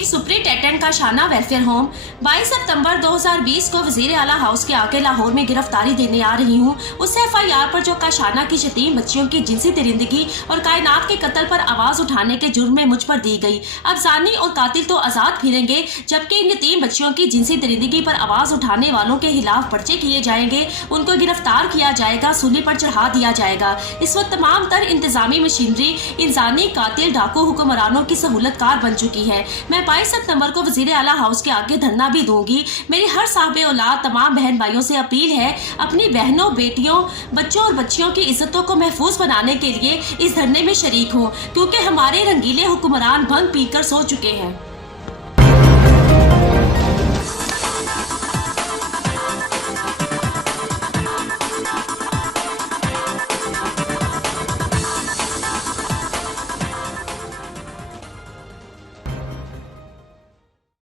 Chief superintendent का शाना welfare home. 22 सितंबर 2020 को वजीर आला हाउस के आगे लाहौर में गिरफ्तारी देने आ रही हूँ। उस FIR पर जो काशाना की यतीम बच्चियों की जिनसी दरिंदगी और कायनात के कत्ल पर आवाज उठाने के जुर्म में मुझ पर दी गई। अब जानी और कातिल तो आजाद फिरेंगे, जबकि इन यतीम बच्चियों की जिनसी दरिंदगी पर आवाज उठाने वालों के खिलाफ पर्चे किए जाएंगे, उनको गिरफ्तार किया जाएगा, सूली पर चढ़ा दिया जाएगा। इस वक्त तमाम तर इंतजामी मशीनरी इंसानी कातिल डाकू हुक्मरानों की सहूलतकार बन चुकी है। मैं 22 सितंबर को वजीर आला हाउस के आगे धरना भी दूंगी। मेरी हर साहबे औलाद तमाम बहन भाइयों से अपील है, अपनी बहनों, बेटियों, बच्चों और बच्चियों की इज्जतों को महफूज बनाने के लिए इस धरने में शरीक हो, क्योंकि हमारे रंगीले हुक्मरान भंग पीकर सो चुके हैं।